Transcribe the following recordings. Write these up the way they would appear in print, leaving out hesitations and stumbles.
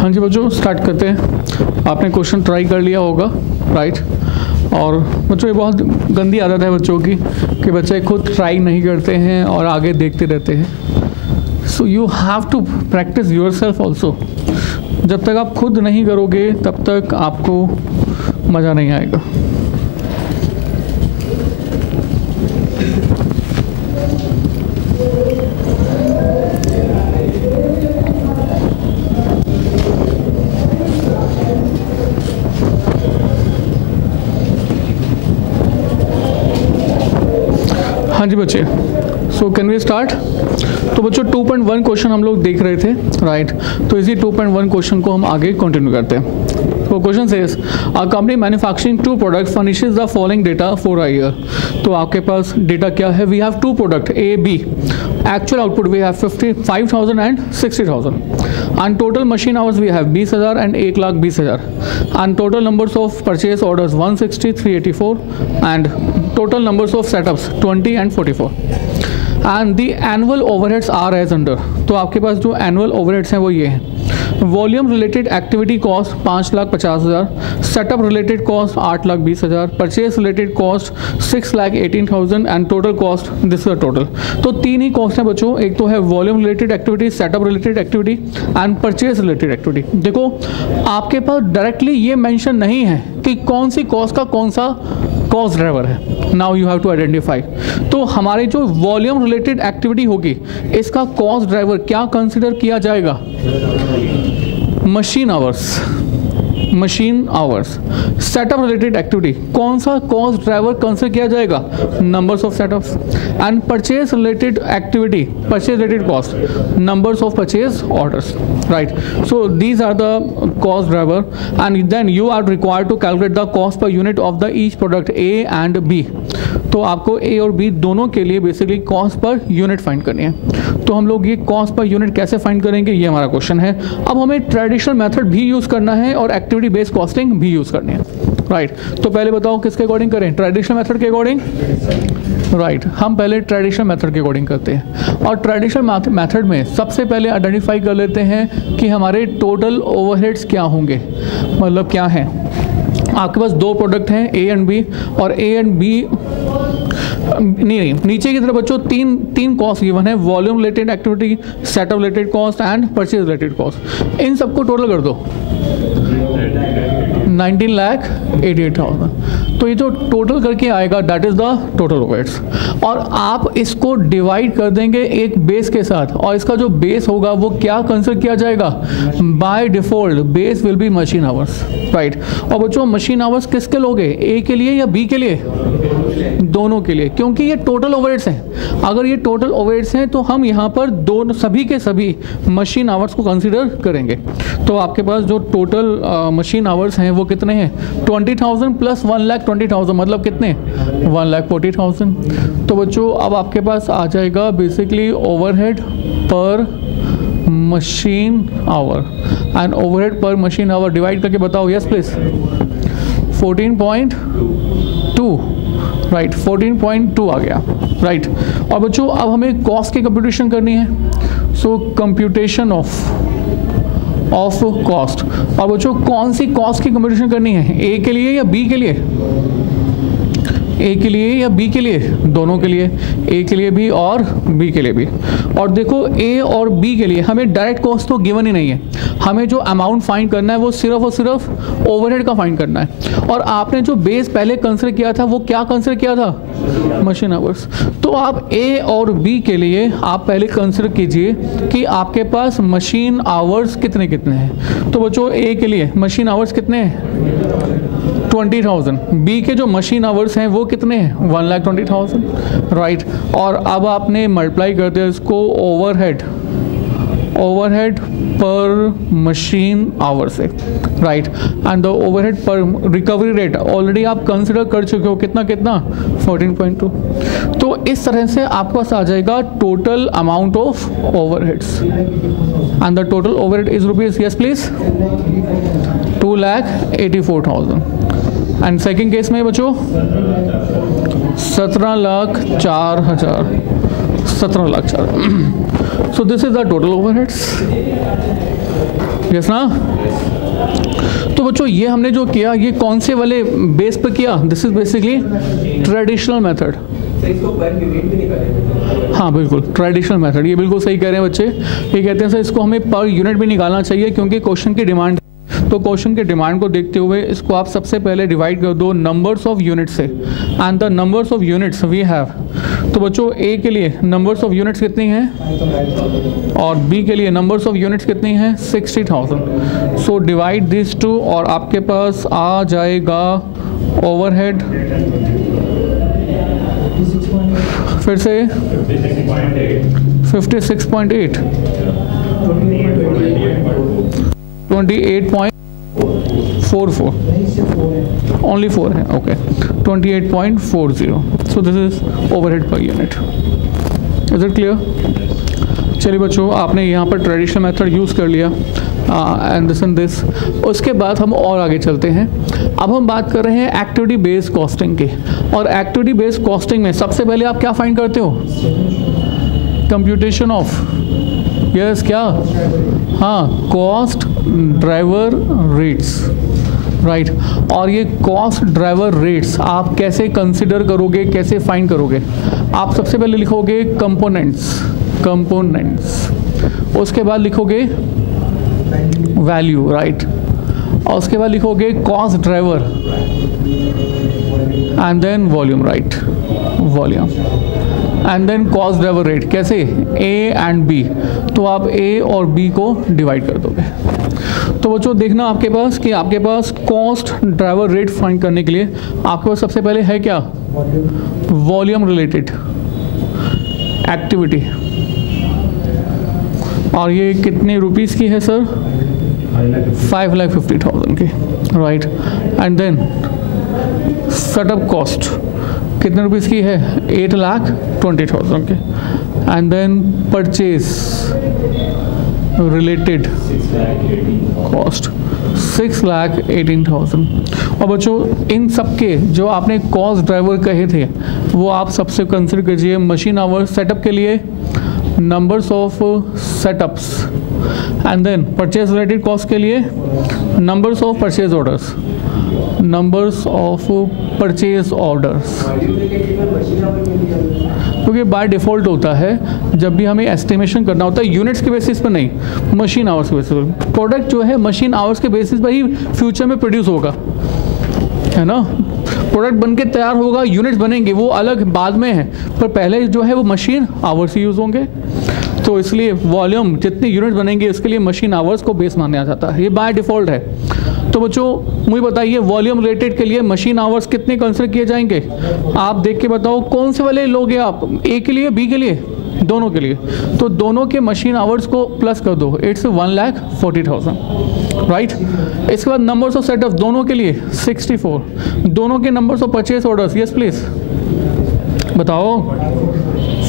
हाँ जी बच्चों, स्टार्ट करते हैं। आपने क्वेश्चन ट्राई कर लिया होगा, राइट। और बच्चों ये बहुत गंदी आदत है बच्चों की कि बच्चे खुद ट्राई नहीं करते हैं और आगे देखते रहते हैं। So you have to practise yourself also. जब तक आप खुद नहीं करोगे तब तक आपको मज़ा नहीं आएगा। हाँ जी बच्चे, सो कैन वी स्टार्ट। तो बच्चों 2.1 क्वेश्चन हम लोग देख रहे थे, राइट। तो इसी 2.1 क्वेश्चन को हम आगे कंटिन्यू करते हैं। तो question says a company manufacturing 2 products furnishes the following data for a year. तो आपके पास डेटा क्या है? We have 2 product A B. Actual output we have 55,000 and 60,000 and total machine hours we have 20,000 and 1,20,000 and total numbers of purchase orders 160, 384 and total numbers of setups 20 and 44 and the annual overheads are as under। तो आपके पास जो annual overheads हैं वो ये हैं। Volume related activity cost 5,50,000, setup related cost 8,20,000, purchase related cost 6,18,000 and total cost this is total. तो 3 ही cost हैं बच्चों, एक तो है volume related activity, setup related activity and purchase related activity. देखो आपके पास डायरेक्टली ये मेंशन नहीं है कि कौन सी कॉस्ट का कौन सा कॉस्ट ड्राइवर है। Now you have to identify. तो हमारी जो वॉल्यूम रिलेटेड एक्टिविटी होगी इसका कॉस्ट ड्राइवर क्या कंसिडर किया जाएगा? Machine hours, machine hours. Setup related activity कौन सा कॉस्ट ड्राइवर कंसिडर किया जाएगा? Numbers of setups and purchase related activity, purchase related cost, numbers of purchase orders, right. So these are the cost driver and then you are required to calculate the cost per unit of the each product A and B. तो आपको A और B दोनों के लिए basically cost per unit find करनी है। तो हम लोग ये कॉस्ट पर यूनिट कैसे फाइंड करेंगे, ये हमारा क्वेश्चन है। अब हमें ट्रेडिशनल मेथड भी यूज़ करना है और एक्टिविटी बेस्ड कॉस्टिंग भी यूज़ करनी है, राइट। तो पहले बताओ किसके अकॉर्डिंग करें? ट्रेडिशनल मेथड के अकॉर्डिंग, राइट। हम पहले ट्रेडिशनल मेथड के अकॉर्डिंग करते हैं और ट्रेडिशनल मेथड में सबसे पहले आइडेंटिफाई कर लेते हैं कि हमारे टोटल ओवरहेड्स क्या होंगे, मतलब क्या है। आपके पास 2 प्रोडक्ट हैं ए एंड बी, और ए एंड बी नहीं, नीचे की तरफ बच्चों तीन कॉस्ट गिवन है। Volume related activity, setup related cost and purchase related cost. इन सबको टोटल कर दो 19,88,000। तो ये जो टोटल करके आएगा that is the total overheads. और आप इसको डिवाइड कर देंगे एक बेस के साथ, और इसका जो बेस होगा वो क्या कंसिडर किया जाएगा? By default base will be machine hours, right. और बच्चों मशीन आवर्स किसके लोगे? ए के लिए या बी के लिए? दोनों के लिए, क्योंकि ये टोटल ओवरहेड्स हैं। अगर ये टोटल ओवरहेड्स हैं तो हम यहाँ पर दोनों सभी के सभी मशीन आवर्स को कंसीडर करेंगे। तो आपके पास जो टोटल मशीन आवर्स हैं वो कितने हैं? 20,000 प्लस 1,20,000 मतलब कितने? 1,40,000। तो बच्चों अब आपके पास आ जाएगा basically overhead per machine our and overhead per machine our divide करके बताओ। Yes please. 14.2, राइट। 14.2 आ गया, राइट। और बच्चों अब हमें कॉस्ट की कंप्यूटेशन करनी है। सो कंप्यूटेशन ऑफ कॉस्ट। और बच्चों कौन सी कॉस्ट की कंप्यूटेशन करनी है? ए के लिए या बी के लिए? ए के लिए या बी के लिए? दोनों के लिए, ए के लिए भी और बी के लिए भी। और देखो ए और बी के लिए हमें डायरेक्ट कॉस्ट तो गिवन ही नहीं है, हमें जो अमाउंट फाइंड करना है वो सिर्फ और सिर्फ ओवरहेड का फाइंड करना है। और आपने जो बेस पहले कंसिडर किया था वो क्या कंसिडर किया था? Machine hours. तो आप ए और बी के लिए आप पहले कंसिडर कीजिए कि आपके पास मशीन आवर्स कितने कितने हैं। तो बच्चों ए के लिए मशीन आवर्स कितने हैं? 20,000। बी के जो मशीन आवर्स हैं वो कितने हैं? 1,20,000, राइट। और अब आपने मल्टीप्लाई कर दिया इसको ओवरहेड पर मशीन आवर से, राइट। एंड द ओवरहेड पर रिकवरी रेट ऑलरेडी आप कंसिडर कर चुके हो, कितना 14.2। तो इस तरह से आपके पास आ जाएगा total amount of overheads and the total overhead is rupees, yes please, 2,84,000। And second case में बच्चों 17,04,000, 17,04,000। सो this is the total overheads, yes ना। तो बच्चों ये हमने जो किया ये कौन से वाले बेस पर किया, this is basically traditional method. हाँ बिल्कुल ट्रेडिशनल मेथड, ये बिल्कुल सही कह रहे हैं बच्चे। ये कहते हैं सर इसको हमें पर यूनिट भी निकालना चाहिए क्योंकि क्वेश्चन की डिमांड, तो क्वेश्चन के डिमांड को देखते हुए इसको आप सबसे पहले डिवाइड कर दो नंबर्स ऑफ यूनिट्स से, and the numbers of units we have. तो बच्चों ए के लिए नंबर्स ऑफ यूनिट्स कितनी हैं और बी के लिए नंबर्स ऑफ यूनिट्स कितनी हैं 60,000। सो डिवाइड दिस टू और आपके पास आ जाएगा ओवरहेड फिर से 56.8 28.44 only 4 है, okay 28.40। So this is overhead per unit. Is it clear? चलिए बच्चों आपने यहाँ पर ट्रेडिशनल मेथड यूज़ कर लिया एंड दिस एंड दिस। उसके बाद हम और आगे चलते हैं। अब हम बात कर रहे हैं एक्टिविटी बेस्ड कॉस्टिंग की, और एक्टिविटी बेस्ड कॉस्टिंग में सबसे पहले आप क्या फाइंड करते हो, कंप्यूटेशन ऑफ, यस क्या, हाँ कॉस्ट ड्राइवर रेट्स, राइट। और ये कॉस्ट ड्राइवर रेट्स आप कैसे कंसिडर करोगे, कैसे फाइंड करोगे? आप सबसे पहले लिखोगे कंपोनेंट्स, उसके बाद लिखोगे वैल्यू, राइट, और उसके बाद लिखोगे cost driver and then volume, right, volume and then cost driver rate. कैसे? ए एंड बी, तो आप ए और बी को डिवाइड कर दोगे। तो बच्चों देखना आपके पास कि आपके पास कॉस्ट ड्राइवर रेट फाइंड करने के लिए आपके पास सबसे पहले है क्या, वॉल्यूम रिलेटेड एक्टिविटी, और ये कितने रुपीस की है सर, 5,50,000 की, right. And then setup cost कितने रुपीस की है, 8,20,000 की। And then purchase related cost 6,18,000। और बच्चों इन सब के जो आपने कॉस्ट ड्राइवर कहे थे वो आप सबसे कंसिडर कीजिए मशीन आवर सेटअप के लिए, numbers of setups, and then purchase related cost के लिए numbers of purchase orders, numbers of purchase orders. क्योंकि बाय डिफ़ॉल्ट होता है जब भी हमें एस्टिमेशन करना होता है यूनिट्स के बेसिस पर नहीं, मशीन आवर्स के बेसिस पर। प्रोडक्ट जो है मशीन आवर्स के बेसिस पर ही फ्यूचर में प्रोड्यूस होगा, है ना। प्रोडक्ट बन के तैयार होगा, यूनिट्स बनेंगे वो अलग बाद में है, पर पहले जो है वो मशीन आवर्स ही यूज़ होंगे। तो इसलिए वॉल्यूम जितने यूनिट बनेंगे इसके लिए मशीन आवर्स को बेस माना जाता है, ये बाय डिफ़ॉल्ट है। तो बच्चों मुझे बताइए वॉल्यूम रिलेटेड के लिए मशीन आवर्स कितने कंसिडर किए जाएंगे, आप देख के बताओ कौन से वाले लोगे आप, ए के लिए बी के लिए, दोनों के लिए। तो दोनों के मशीन आवर्स को प्लस कर दो, इट्स 1,40,000, राइट। इसके बाद नंबर्स ऑफ सेटअप दोनों के लिए 64, दोनों के numbers of purchase orders, yes please बताओ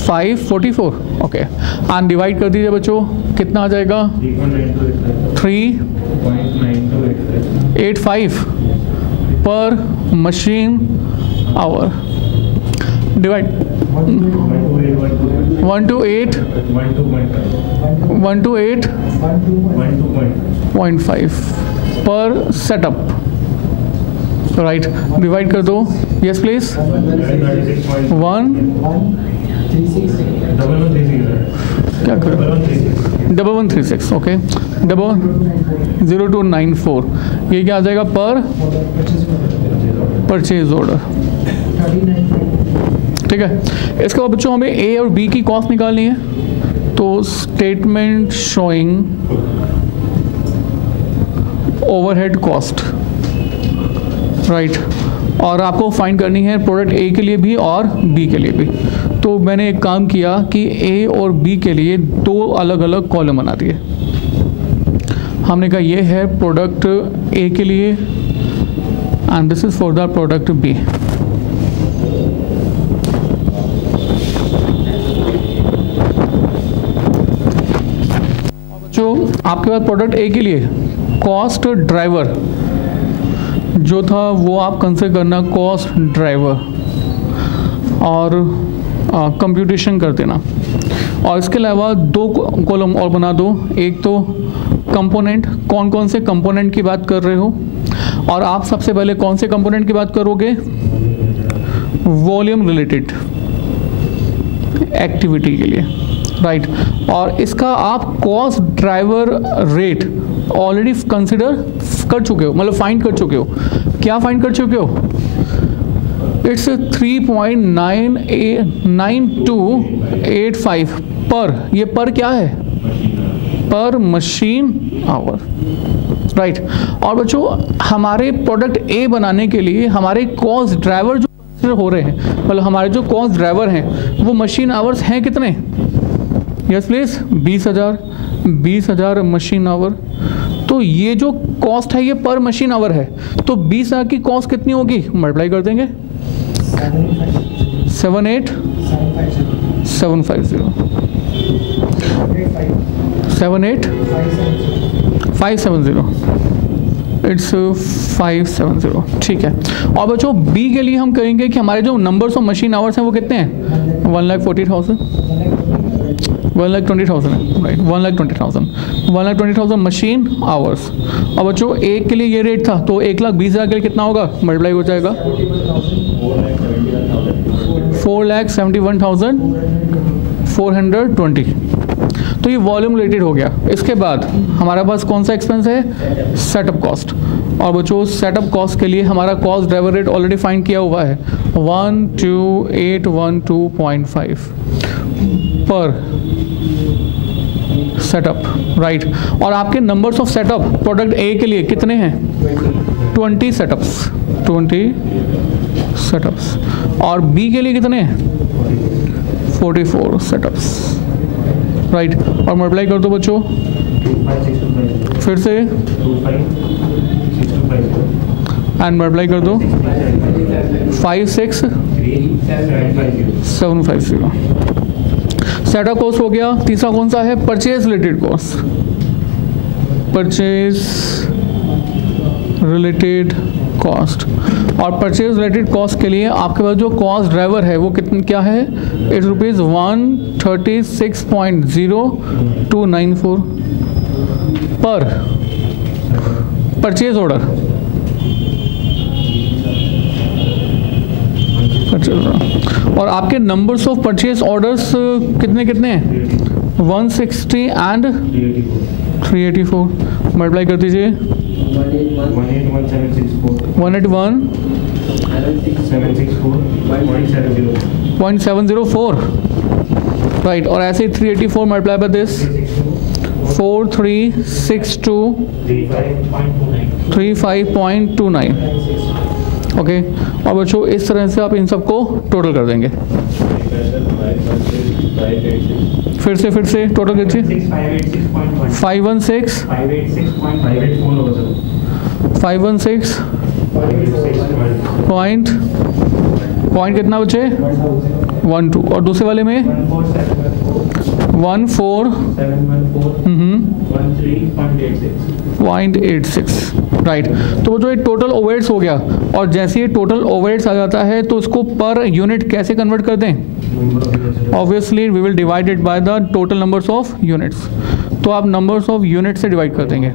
544, ओके। एंड डिवाइड कर दीजिए बच्चों, कितना आ जाएगा 3.85 पर मशीन आवर, डिवाइड 128.5 पर सेटअप, राइट। डिवाइड कर दो, यस प्लीज क्या कर 1136, ओके 0294, ये क्या आ जाएगा पर परचेज ऑर्डर, ठीक है। इसके बाद बच्चों हमें ए और बी की कॉस्ट निकालनी है, तो statement showing overhead cost, right. और आपको फाइंड करनी है प्रोडक्ट ए के लिए भी और बी के लिए भी। तो मैंने एक काम किया कि ए और बी के लिए दो अलग अलग कॉलम बना दिए। हमने कहा ये है प्रोडक्ट ए के लिए and this is for the product B. जो आपके पास प्रोडक्ट ए के लिए कॉस्ट ड्राइवर जो था वो आप कंसिडर करना कॉस्ट ड्राइवर और कंप्यूटेशन कर देना। और इसके अलावा दो कॉलम और बना दो, एक तो कंपोनेंट, कौन कौन से कंपोनेंट की बात कर रहे हो, और आप सबसे पहले कौन से कंपोनेंट की बात करोगे, वॉल्यूम रिलेटेड एक्टिविटी के लिए, राइट। और इसका आप cost driver rate already consider कर चुके हो, मतलब फाइंड कर चुके हो। क्या फाइंड कर चुके हो, इट्स 3.9285 पर, ये पर क्या है, पर मशीन आवर, राइट। और बच्चों हमारे प्रोडक्ट ए बनाने के लिए हमारे कॉस्ट ड्राइवर जो कंसिडर हो रहे हैं, मतलब हमारे जो कॉस्ट ड्राइवर हैं वो मशीन आवर्स हैं कितने, यस प्लीज 20,000 मशीन आवर। तो ये जो कॉस्ट है ये पर मशीन आवर है, तो 20,000 की कॉस्ट कितनी होगी, मल्टीप्लाई कर देंगे 78570 इट्स 570, ठीक है। और बच्चों बी के लिए हम कहेंगे कि हमारे जो नंबर्स ऑफ मशीन आवर्स हैं वो कितने हैं, 1,40,000 1,20,000 है, राइट, 1,20,000 मशीन आवर्स। और बच्चों एक के लिए ये रेट था, तो 1,20,000 के लिए कितना होगा, मल्टीप्लाई हो जाएगा 4,71,420। तो ये वॉल्यूम रिलेटेड हो गया। इसके बाद हमारे पास कौन सा एक्सपेंस है, सेटअप कॉस्ट। और बच्चों सेटअप कॉस्ट के लिए हमारा cost driver rate already find किया हुआ है 12812.5 पर सेटअप, राइट। और आपके numbers of setup product A के लिए कितने हैं, 20 सेटअप्स। और बी के लिए कितने हैं, 44 सेटअप्स, राइट। और मल्टीप्लाई कर दो बच्चों, फिर से एंड मल्टीप्लाई कर दो 56750। सेटअप कॉस्ट हो गया। तीसरा कौन सा है, purchase related cost, purchase related cost. और परचेज रिलेटेड कॉस्ट के लिए आपके पास जो कॉस्ट ड्राइवर है वो कितना क्या है, इट्स ₹136.0294 पर परचेज ऑर्डर, और आपके नंबर्स ऑफ परचेज ऑर्डर्स कितने कितने हैं, 160 एंड 384। मल्टीप्लाई कर दीजिए 181.704, राइट। और ऐसे ही 384 मल्टीप्लाई बाय दिस 436235.29, ओके। और बच्चों इस तरह से आप इन सबको टोटल कर देंगे। फिर से टोटल कीजिए 516 पॉइंट कितना बचे 12, और दूसरे वाले में 14.86, राइट। तो वो जो एक टोटल ओवरहेड्स हो गया, और जैसे ही टोटल ओवरहेड्स आ जाता है तो उसको पर यूनिट कैसे कन्वर्ट कर दें, obviously we will divide it by the total numbers of units. तो आप नंबर्स ऑफ यूनिट से डिवाइड कर देंगे,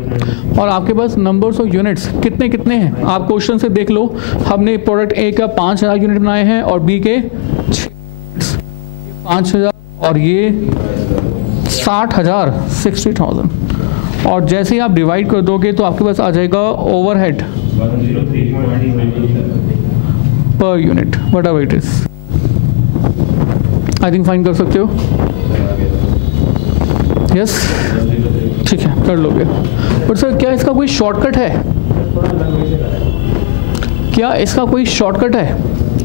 और आपके पास नंबर्स ऑफ यूनिट्स कितने कितने हैं आप क्वेश्चन से देख लो। हमने प्रोडक्ट ए का 5,000 यूनिट बनाए हैं और बी के 5,000 और ये 60,000 60,000। और जैसे ही आप डिवाइड कर दोगे तो आपके पास आ जाएगा overhead per unit what ever it is. I think fine कर सकते हो, यस, ठीक है कर लोगे। बट सर क्या इसका कोई शॉर्टकट है, क्या इसका कोई शॉर्टकट है,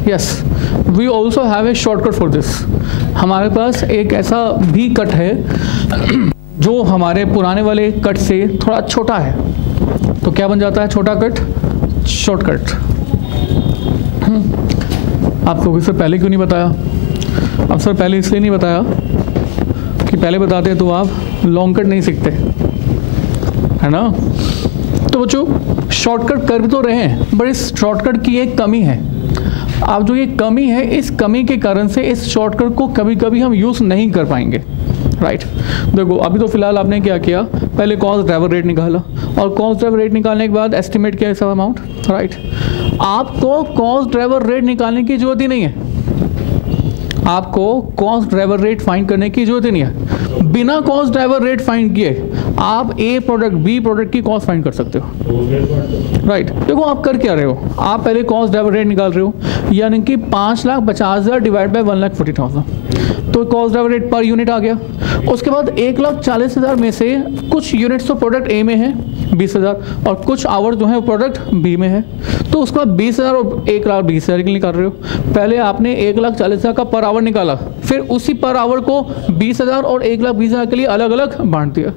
yes we also have a shortcut for this. हमारे पास एक ऐसा भी कट है जो हमारे पुराने वाले कट से थोड़ा छोटा है। तो क्या बन जाता है छोटा कट, शॉर्टकट। आपको इससे पहले क्यों नहीं बताया, अब सर पहले इसलिए नहीं बताया कि पहले बताते तो आप लॉन्ग कट नहीं सीखते, है ना। तो बच्चों शॉर्टकट कर तो रहे हैं, बट इस शॉर्टकट की एक कमी है। अब जो ये कमी है, इस कमी के कारण से इस शॉर्टकट को कभी कभी हम यूज़ नहीं कर पाएंगे। राइट। देखो अभी तो फिलहाल आपने क्या किया, पहले कॉस्ट ड्राइवर रेट निकाला और कॉस्ट ड्राइवर रेट निकालने के बाद एस्टिमेट किया सब अमाउंट, राइट। आपको कॉस्ट ड्राइवर रेट निकालने की जरूरत ही नहीं है, आपको कॉस्ट ड्राइवर रेट फाइंड करने की जरूरत ही नहीं है। बिना कॉस्ट ड्राइवर रेट फाइंड किए आप ए प्रोडक्ट बी प्रोडक्ट की कॉस्ट फाइंड कर सकते हो, राइट। देखो आप कर क्या रहे हो, आप पहले कॉस्ट ड्राइवर रेट निकाल रहे हो, यानी कि 5,50,000 डिवाइड बाय 1,40,000, तो cost driver rate per unit आ गया। उसके बाद 1,40,000 में से कुछ यूनिट्स तो प्रोडक्ट ए में है 20,000 और कुछ आवर्स जो है वो प्रोडक्ट बी में है, तो उसके बाद 20,000 और 1,20,000 के लिए निकाल रहे हो। पहले आपने 1,40,000 का पर आवर निकाला, फिर उसी पर आवर को 20,000 और 1,20,000 के लिए अलग अलग बांट दिया।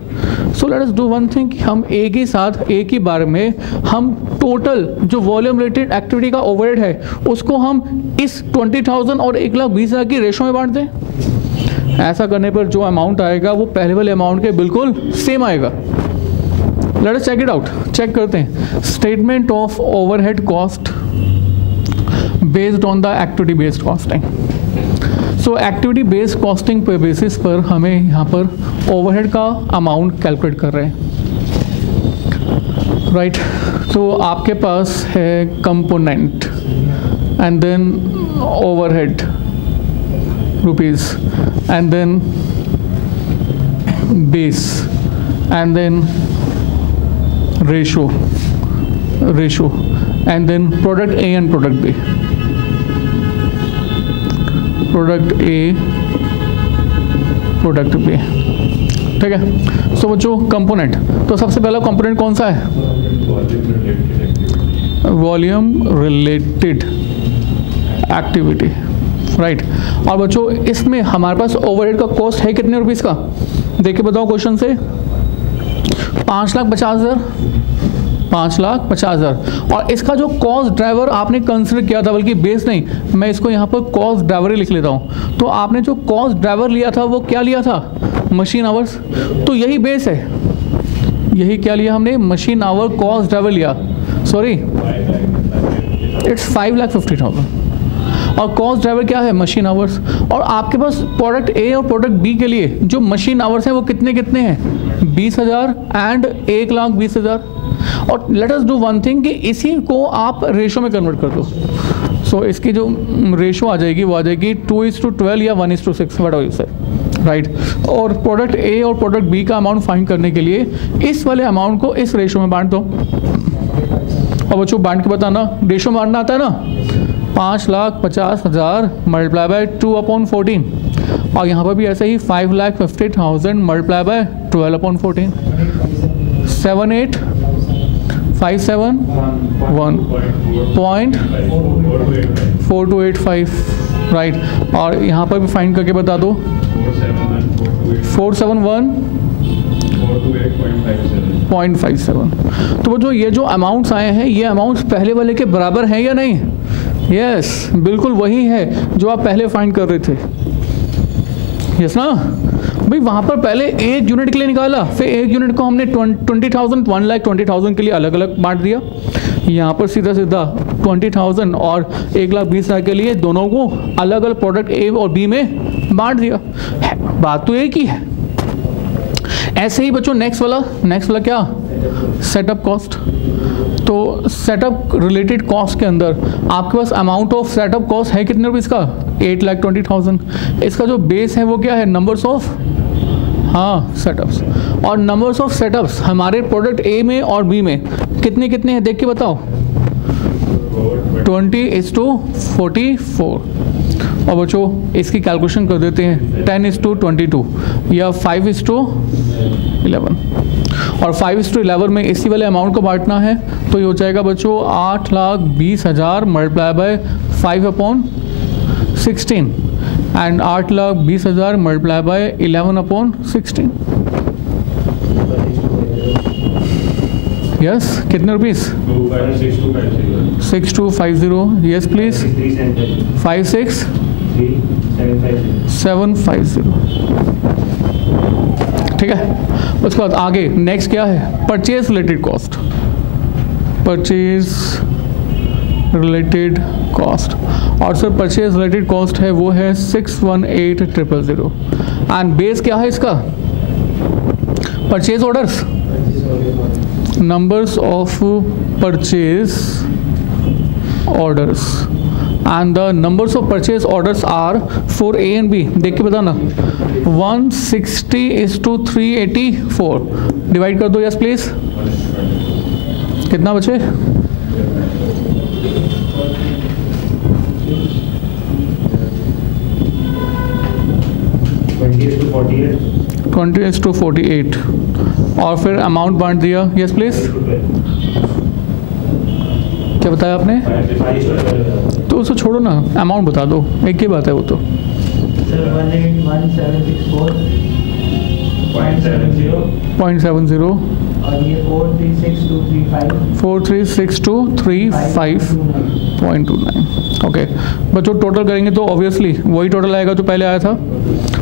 So let us do one thing, हम एक ही साथ एक ही बार में हम टोटल जो वॉल्यूम रिलेटेड एक्टिविटी का ओवरहेड है उसको हम इस 20,000 और 1,20,000 की रेशो में बांट दें। ऐसा करने पर जो अमाउंट आएगा वो पहले वाले अमाउंट के बिल्कुल सेम आएगा। Let us check it out, check करते हैं। Statement of overhead cost based on the activity based costing. So activity based costing पे बेसिस पर हमें यहाँ पर ओवरहेड का अमाउंट कैलकुलेट कर रहे हैं, राइट। तो आपके पास है component and then overhead rupees and then base and then ratio and then product A and product B, product A product B, ठीक है। सो बच्चों कंपोनेंट, तो सबसे पहला कंपोनेंट कौन सा है, वॉल्यूम रिलेटेड एक्टिविटी, राइट। और बच्चों इसमें हमारे पास ओवरहेड का कॉस्ट है कितने रुपीस का, देख के बताओ क्वेश्चन से, 5,50,000, 5,50,000। और इसका जो कॉस्ट ड्राइवर आपने कंसिडर किया था, बल्कि बेस नहीं, मैं इसको यहाँ पर कॉस्ट ड्राइवर ही लिख लेता हूँ। तो आपने जो कॉस्ट ड्राइवर लिया था वो क्या लिया था, मशीन आवर्स, तो यही बेस है, यही क्या लिया हमने, मशीन आवर कॉस्ट ड्राइवर लिया, सॉरी इट्स 5,50,000 और कॉस्ट ड्राइवर क्या है, मशीन आवर्स। और आपके पास प्रोडक्ट ए और प्रोडक्ट बी के लिए जो मशीन आवर्स हैं वो कितने कितने हैं, 20,000 एंड 1,20,000। और let us do one thing कि इसी को आप रेशो में कन्वर्ट कर दो। सो इसकी जो रेशो आ जाएगी वो आ जाएगी 2:12 या 1:6, व्हाट यू से, राइट। और प्रोडक्ट ए और प्रोडक्ट बी का अमाउंट फाइंड करने के लिए इस वाले अमाउंट को इस रेशो में बांट दो। और बच्चों बांट के बताना, रेशो में बांटना आता है ना, 5,50,000 मल्टीप्लाई बाय 2/14 और यहाँ पर भी ऐसे ही 5,50,000 मल्टीप्लाई बाय 12/14, 7,8,5,7,1.4285, राइट। और यहाँ पर भी फाइंड करके बता दो, 471.57। तो वो जो ये जो अमाउंट्स आए हैं ये अमाउंट्स पहले वाले के बराबर हैं या नहीं, यस बिल्कुल वही है जो आप पहले फाइंड कर रहे थे, यस ना भाई। वहाँ पर पहले एक यूनिट के लिए निकाला, फिर एक यूनिट को हमने 20,000 1,20,000 के लिए अलग अलग बांट दिया। यहाँ पर सीधा सीधा 20,000 और 1,20,000 के लिए दोनों को अलग अलग प्रोडक्ट ए और बी में बांट दिया, बात तो एक ही है। ऐसे ही बच्चों नेक्स्ट वाला क्या, सेटअप कॉस्ट। तो सेटअप रिलेटेड कॉस्ट के अंदर आपके पास अमाउंट ऑफ सेटअप कॉस्ट है कितने रुपये इसका, 8,20,000। इसका जो बेस है वो क्या है, नंबर्स ऑफ सेटअप्स। और नंबर्स ऑफ सेटअप्स हमारे प्रोडक्ट ए में और बी में कितने कितने हैं देख के बताओ, 20:44। और बच्चों इसकी कैलकुलेशन कर देते हैं, 10:22 या 5:11। और 5:11 में इसी वाले अमाउंट को बांटना है, तो ये हो जाएगा बच्चों 8,20,000 multiply by 5/16 and 8,20,000 multiply by 11/16। Yes कितने रुपीस, 6250, यस प्लीज, 56,750, ठीक है। उसके बाद आगे नेक्स्ट क्या है, purchase related cost. Purchase related cost, और सर परचेज रिलेटेड कॉस्ट है वो है 618000 एंड बेस क्या है इसका, purchase orders, numbers of purchase orders and the numbers of purchase orders are for A and B. देख के बताना 160:384 डिवाइड कर दो, यस प्लीज, कितना बचे, 20:48 और फिर अमाउंट बांट दिया, यस प्लीज, क्या बताया आपने, तो उसको छोड़ो ना, अमाउंट बता दो, एक ही बात है वो तो। 0.70 और ये 436,235.29। ओके बच्चों, टोटल करेंगे तो ऑब्वियसली वही टोटल आएगा जो पहले आया था,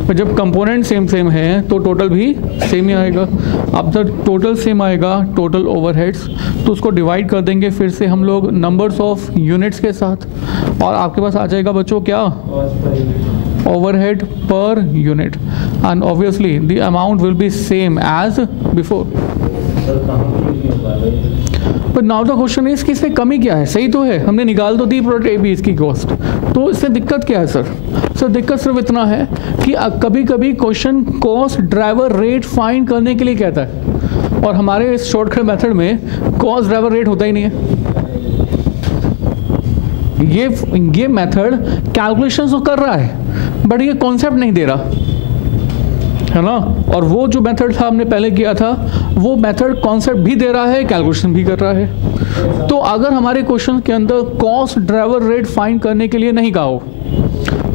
पर जब कंपोनेंट सेम है तो टोटल भी सेम ही आएगा। अब जब टोटल सेम आएगा, टोटल ओवरहेड्स, तो उसको डिवाइड कर देंगे फिर से हम लोग नंबर्स ऑफ यूनिट्स के साथ, और आपके पास आ जाएगा बच्चों क्या, overhead per unit, and obviously the amount will be same as before. But now the question is कि इसमें कमी क्या है, सही तो है, हमने निकाल तो दी प्रोडक्ट ए बी इसकी कॉस्ट, तो इससे दिक्कत क्या है सर? सर दिक्कत सिर्फ इतना है कि कभी कभी question cost driver rate find करने के लिए कहता है, और हमारे इस शॉर्टकट मेथड में कॉस्ट ड्राइवर रेट होता ही नहीं है। ये मेथड कैलकुलेशन तो कर रहा है बट ये कॉन्सेप्ट नहीं दे रहा है ना, और वो जो मेथड था हमने पहले किया था वो मेथड कॉन्सेप्ट भी दे रहा है, कैलकुलेशन भी कर रहा है। तो अगर हमारे क्वेश्चन के अंदर कॉस्ट ड्राइवर रेट फाइंड करने के लिए नहीं कहा हो,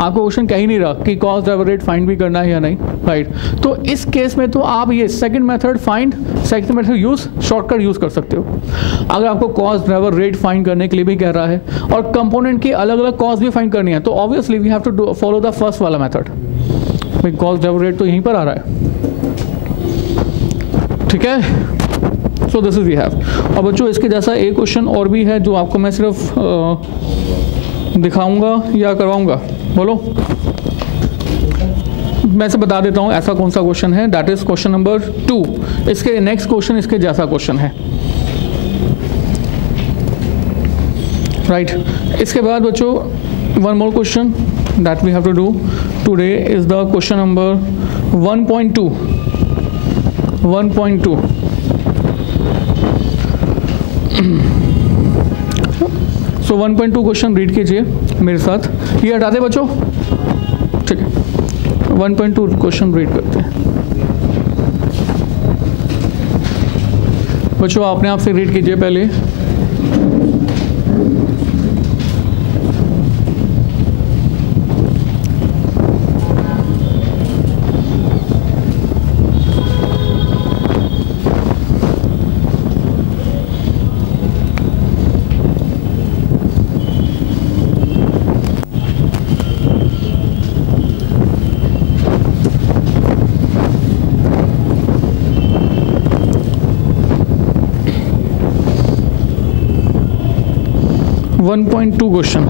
आपको क्वेश्चन कह ही नहीं रहा कि कॉस्ट ड्राइवर रेट फाइंड भी करना है या नहीं, राइट, तो इस केस में तो आप ये second method use, shortcut use कर सकते हो। अगर आपको कॉस्ट ड्राइवर रेट फाइंड करने के लिए भी कह रहा है और कंपोनेंट की अलग अलग कॉस्ट भी फाइंड करनी है, तो obviously we have to follow the first वाला मेथड, भाई कॉस्ट ड्राइवर रेट तो यहीं पर आ रहा है, ठीक है। So this is we have. और बच्चों इसके जैसा एक क्वेश्चन और भी है जो आपको मैं सिर्फ दिखाऊंगा या करवाऊंगा, बोलो, मैं से बता देता हूं ऐसा कौन सा क्वेश्चन है, दैट इज क्वेश्चन नंबर 2। इसके नेक्स्ट क्वेश्चन इसके जैसा क्वेश्चन है, राइट। इसके बाद बच्चों one more question that we have to do today is the question number 1.2। So 1.2 question read कीजिए मेरे साथ, ये हटा दे बच्चों, ठीक है। 1.2 क्वेश्चन रीड करते हैं बच्चों, आपने आप से रीड कीजिए पहले। .2 question.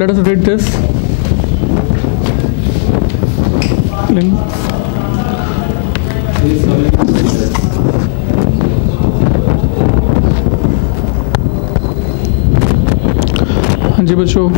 Let us read this. हाँ जी बच्चों,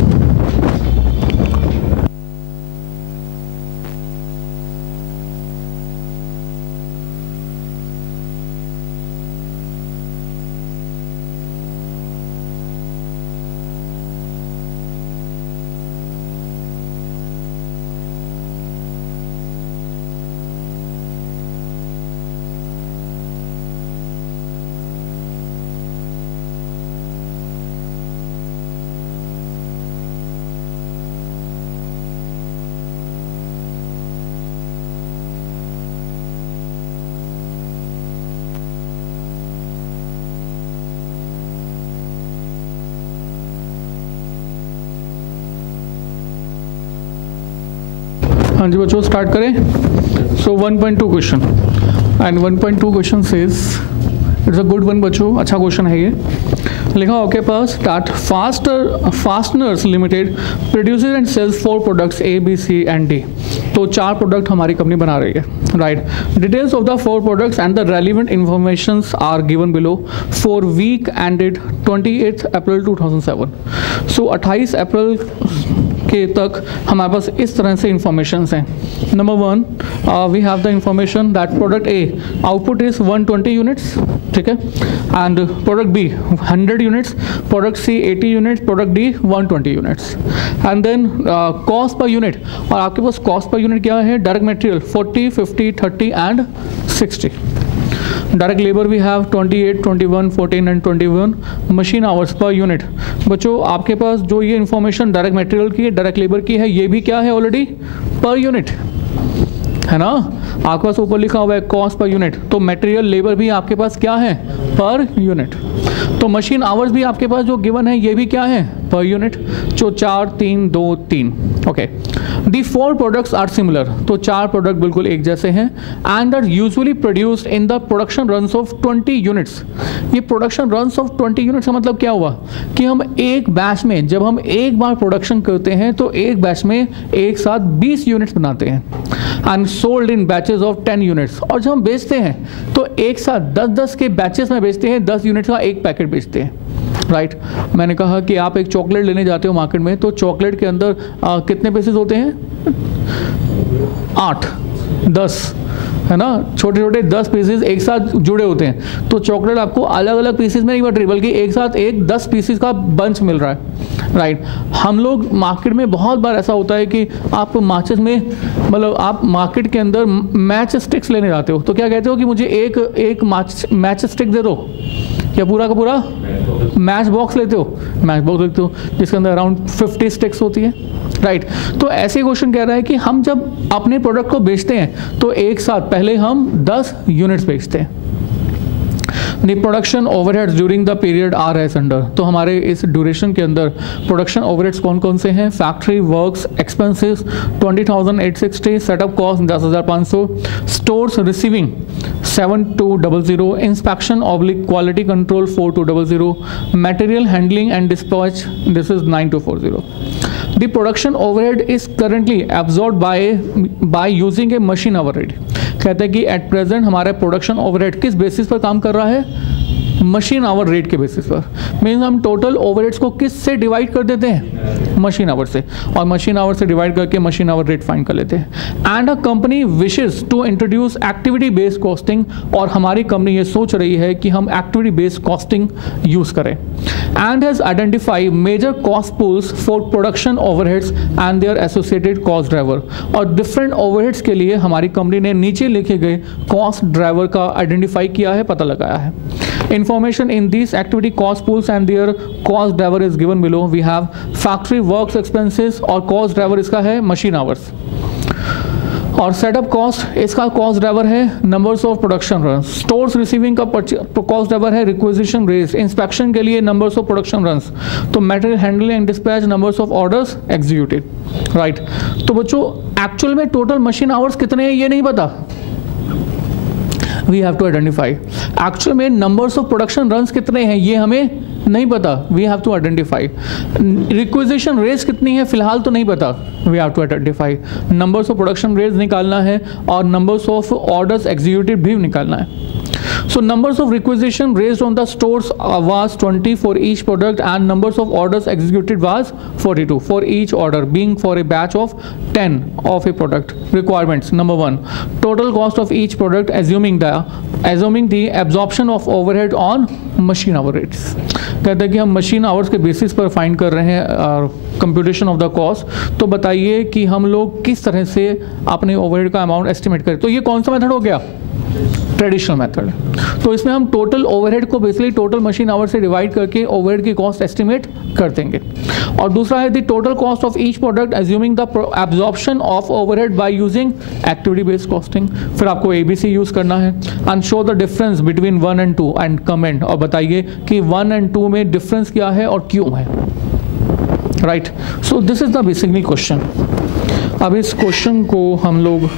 हाँ जी बच्चों स्टार्ट करें। So 1.2 question and 1.2 question says, it's a good one बच्चों, अच्छा क्वेश्चन है ये। लिखा हो आपके पास that fasteners limited produces and sells 4 products A, B, C and D। तो 4 प्रोडक्ट हमारी कंपनी बना रही है, right. Details of the 4 products and the relevant informations are given below for week ended 28 April 2007। So 28 अप्रैल के तक हमारे पास इस तरह से इंफॉर्मेशन हैं। Number 1 we have the information that product A output is 120 units, ठीक है, and product B 100 units, product C 80 units, product D 120 units. And then cost per unit, और आपके पास कॉस्ट पर यूनिट क्या है? Direct material 40, 50, 30 and 60। Direct labour we have 28, 21, 14 and 21 machine hours per unit. बच्चों आपके पास जो ये इन्फॉर्मेशन डायरेक्ट मटेरियल की है, डायरेक्ट लेबर की है, ये भी क्या है ऑलरेडी? पर यूनिट है ना। आपके पास ऊपर लिखा हुआ है कॉस्ट पर यूनिट, तो मटेरियल लेबर भी आपके पास क्या है? Per unit. तो मशीन आवर्स भी आपके पास जो गिवन है ये भी क्या है? Per unit. जो 4, 3, 2, 3, okay. The 4 products are similar, तो 4 प्रोडक्ट बिल्कुल एक जैसे हैं, and are usually produced in the production runs of 20 units. ये प्रोडक्शन रन्स ऑफ 20 यूनिट्स का मतलब क्या हुआ कि हम एक बैच में, जब हम एक बार प्रोडक्शन करते हैं तो एक बैच में एक साथ 20 यूनिट्स बनाते हैं, and sold in batches of 10 units. और जब हम बेचते हैं तो एक साथ 10-10 के बैचेस में बेचते हैं, 10 यूनिट्स का एक पैकेट बेचते हैं, राइट। मैंने कहा कि आप एक चॉकलेट लेने जाते हो मार्केट में, तो चॉकलेट के अंदर कितने पीसेस होते हैं? 8, 10, है ना, छोटे छोटे 10 पीसेस एक साथ जुड़े होते हैं। तो चॉकलेट आपको अलग अलग पीसेस में नहीं बट रही, बल्कि एक साथ एक 10 पीसेस का बंच मिल रहा है, राइट। हम लोग मार्केट में बहुत बार ऐसा होता है कि आप माचिस में, मतलब आप मार्केट के अंदर मैच स्टिक्स लेने जाते हो, तो क्या कहते हो कि मुझे एक मैच स्टिक दे दो, या पूरा का पूरा मैच बॉक्स लेते हो? मैच बॉक्स लेते हो जिसके अंदर अराउंड 50 स्टिक्स होती है, राइट। तो ऐसे क्वेश्चन कह रहा है कि हम जब अपने प्रोडक्ट को बेचते हैं तो एक साथ पहले हम 10 यूनिट्स बेचते हैं। The production overheads during the period R S under, तो हमारे इस ड्यूरेशन के अंदर प्रोडक्शन ओवरहेड्स कौन कौन से हैं? Factory works expenses 20,860, setup cost 10,500, stores receiving 7,200, inspection oblique quality control 4,200, material handling and dispatch this is 9,240। The production overhead is currently absorbed by using a machine overhead। कहते हैं कि at present हमारा production overhead किस basis पर काम कर रहा है? मशीन आवर रेट के बेसिस पर। मीन्स हम टोटल ओवरहेड्स को किस से डिवाइड कर देते हैं? मशीन आवर से, और मशीन आवर से डिवाइड करके मशीन आवर रेट फाइंड कर लेते हैं। And a company wishes to introduce activity based costing, और हमारी कंपनी ये सोच रही है कि हम एक्टिविटी बेस्ड कॉस्टिंग यूज करें। And has identify major cost pools for production overheads and their associated cost driver, और डिफरेंट ओवरहेड्स के लिए हमारी कंपनी ने नीचे लिखे गए कॉस्ट ड्राइवर का आइडेंटिफाई किया है, पता लगाया है। Information in these activity cost pools and their cost driver is given below। We have factory works expenses, और cost driver इसका है machine hours, और सेटअप कॉस्ट इसका कॉस्ट ड्राइवर है numbers of production runs, stores receiving का cost driver है requisition rates, inspection के लिए नंबर्स ऑफ प्रोडक्शन रन्स, तो material handling and dispatch numbers of orders executed, right. तो बच्चों एक्चुअल में टोटल मशीन आवर्स कितने हैं ये नहीं पता, we have to identify. Actual में नंबर्स ऑफ प्रोडक्शन रन्स कितने हैं ये हमें नहीं पता, we have to identify. Requisition rates कितनी है फिलहाल तो नहीं पता, we have to identify. Numbers of production rates निकालना है, और नंबर्स ऑफ ऑर्डर्स एग्जीक्यूटेड भी निकालना है। So numbers of requisition raised on the stores was 20 for each product, and numbers of orders executed was 42 for each order, being for a batch of 10 of a product. Requirements: number 1, total cost of each product assuming the absorption of overhead on machine hour rates। कहते हैं कि हम machine hours के basis पर find कर रहे हैं computation of the cost, तो बताइए कि हम लोग किस तरह से अपने ओवरहेड का अमाउंट एस्टिमेट करें। तो ये कौन सा मेथड हो गया? Traditional method. तो इसमें हम टोटल ओवरहेड को बेसिकली टोटल मशीन आवर से डिवाइड करके ओवरहेड की कॉस्ट एस्टिमेट कर देंगे। और दूसरा है the total cost of each product assuming the absorption of overhead by using activity based costing. फिर आपको ABC यूज करना है and show the difference between 1 and 2 and comment, और बताइए कि 1 and 2 में डिफरेंस क्या है और क्यों है, right. So this is the basically question. अब इस क्वेश्चन को हम लोग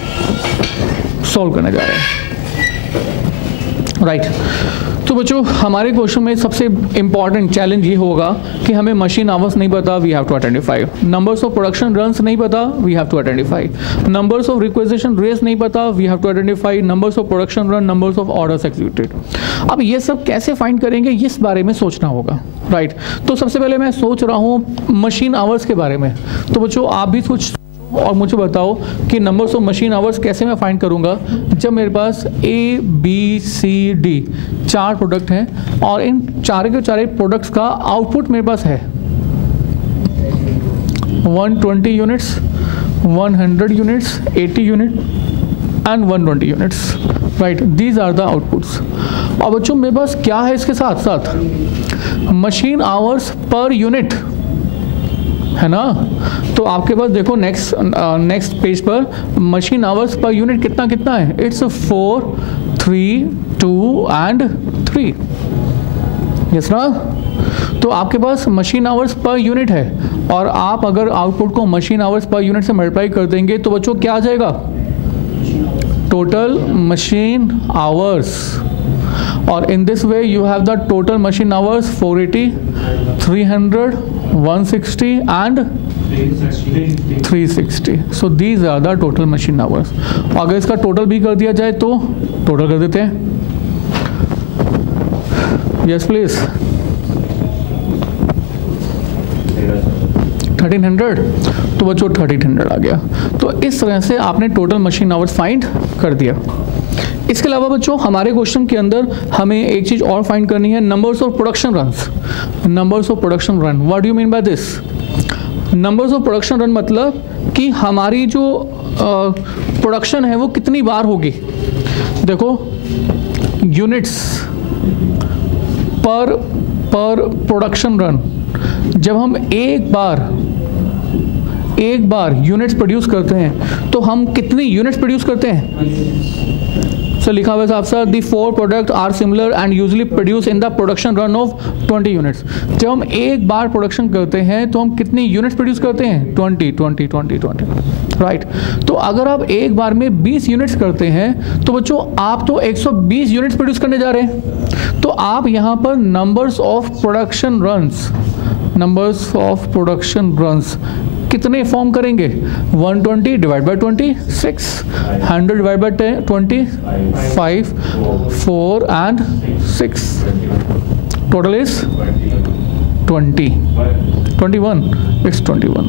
सॉल्व करने जा रहे हैं। राइट। तो बच्चों हमारे क्वेश्चन में सबसे इंपॉर्टेंट चैलेंज ये होगा कि हमें मशीन आवर्स नहीं पता, we have to identify. Numbers of production runs नहीं पता, we have to identify. Numbers of requisition rates नहीं पता, we have to identify. Numbers of production run, numbers of orders executed. अब ये सब कैसे फाइंड करेंगे, इस बारे में सोचना होगा, राइट। तो सबसे पहले मैं सोच रहा हूँ मशीन आवर्स के बारे में। तो बच्चों आप भी सोच और मुझे बताओ कि नंबर्स ऑफ मशीन आवर्स कैसे मैं फाइंड करूंगा जब मेरे पास A, B, C, D 4 product हैं और इन चारे के चारे प्रोडक्ट्स का आउटपुट मेरे पास है 120 units, 100 units, 80 unit and 120 units, right. These are the outputs. और बच्चों मेरे पास क्या है इसके साथ साथ मशीन आवर्स पर यूनिट, है ना। तो आपके पास देखो नेक्स्ट पेज पर मशीन आवर्स पर यूनिट कितना कितना है, इट्स 4, 3, 2 एंड 3, यस ना। तो आपके पास मशीन आवर्स पर यूनिट है और आप अगर आउटपुट को मशीन आवर्स पर यूनिट से मल्टीप्लाई कर देंगे तो बच्चों क्या आ जाएगा, टोटल मशीन आवर्स। और in this way you have the total machine hours 480, 300, 160 and 360. So these are the total machine hours. अगर इसका टोटल भी कर दिया जाए तो टोटल कर देते हैं, यस प्लीज 1300। तो बच्चों 1300 आ गया। तो इस तरह से आपने टोटल मशीन आवर्स फाइंड कर दिया। इसके अलावा बच्चों हमारे क्वेश्चन के अंदर हमें एक चीज़ और फाइंड करनी है, numbers of production runs. Numbers of production run, what do you mean by this? Numbers of production run मतलब कि हमारी जो प्रोडक्शन है वो कितनी बार होगी। देखो यूनिट्स पर प्रोडक्शन रन, जब हम एक बार यूनिट्स प्रोड्यूस करते हैं तो हम कितनी यूनिट्स प्रोड्यूस करते हैं। So, लिखा हुआ है साफ साफ, the 4 product are similar and usually produce in the production run of 20 units. जब हम एक बार प्रोडक्शन करते हैं तो हम कितनी यूनिट्स प्रोड्यूस करते हैं, 20, राइट। तो अगर आप एक बार में 20 यूनिट्स करते हैं तो बच्चों आप तो 120 यूनिट्स प्रोड्यूस करने जा रहे हैं। तो आप यहाँ पर नंबर्स ऑफ प्रोडक्शन रन्स कितने फॉर्म करेंगे, 120 divide by 26, 100 divide by 20, 5, 4 and 6, total is 21, it's 21,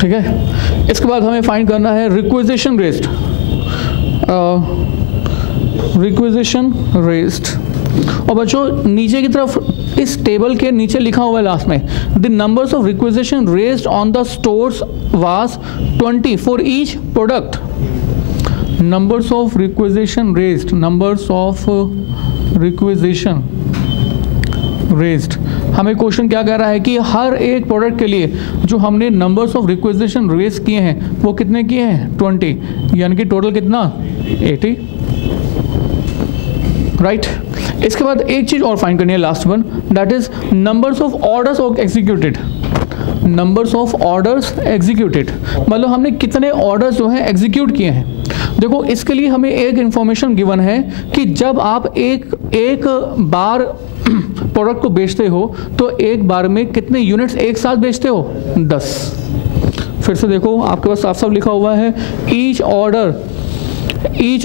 ठीक है। इसके बाद हमें फाइंड करना है रिक्विजिशन रेस्ट। और बच्चों नीचे की तरफ इस टेबल के नीचे लिखा हुआ है लास्ट में, the numbers of requisition raised on the stores was 20 for each product. Numbers of requisition raised, हमें क्वेश्चन क्या कह रहा है कि हर एक प्रोडक्ट के लिए जो हमने नंबर्स ऑफ रिक्विजिशन रेज किए हैं वो कितने किए हैं, 20, यानी कि टोटल कितना, 80, राइट। इसके बाद एक चीज और फाइंड करनी है, last one, that is numbers of orders executed. Numbers of orders executed मतलब हमने कितने ऑर्डर्स जो हैं एग्जीक्यूट किए हैं। देखो इसके लिए हमें एक इंफॉर्मेशन गिवन है कि जब आप एक बार प्रोडक्ट को बेचते हो तो एक बार में कितने यूनिट्स एक साथ बेचते हो, 10। फिर से देखो आपके पास साफ साफ लिखा हुआ है, each